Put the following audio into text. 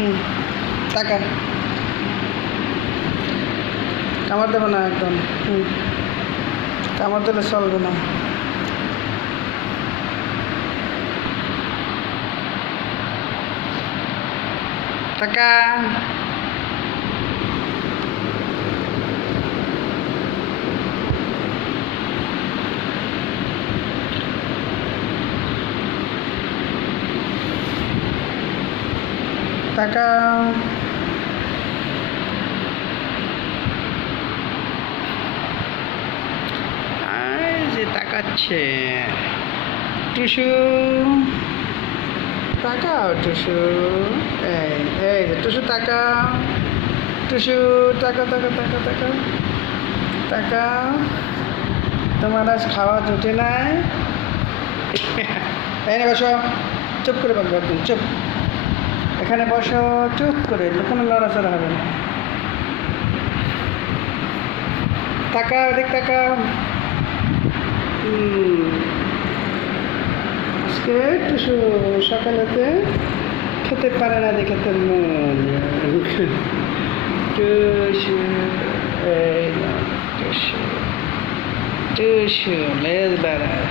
হুম, টাকা কামড় দেবো না একদম। হুম, কামড় দিলে চলবে না। টাকা টাকা এই যে তাকাচ্ছে টুসু, তাকাও টুসু। এই এই যে টুসু তাকাও, টুসু তাকা তাকা তাকা তাকা তাকাও। তোমার আজ খাওয়া জুটে নাই। এই না বসো, চুপ করে বলবো একদম চুপ। এখানে বসো চুপ করে, কোনো লড়াচড়া হবে না। তাকাও, দেখ তাকাও। আজকে টুসু সকালেতে খেতে পারে না দেখে তোর মন। টুসু, এই না টুসু, টুসু লেজ বাড়ায়।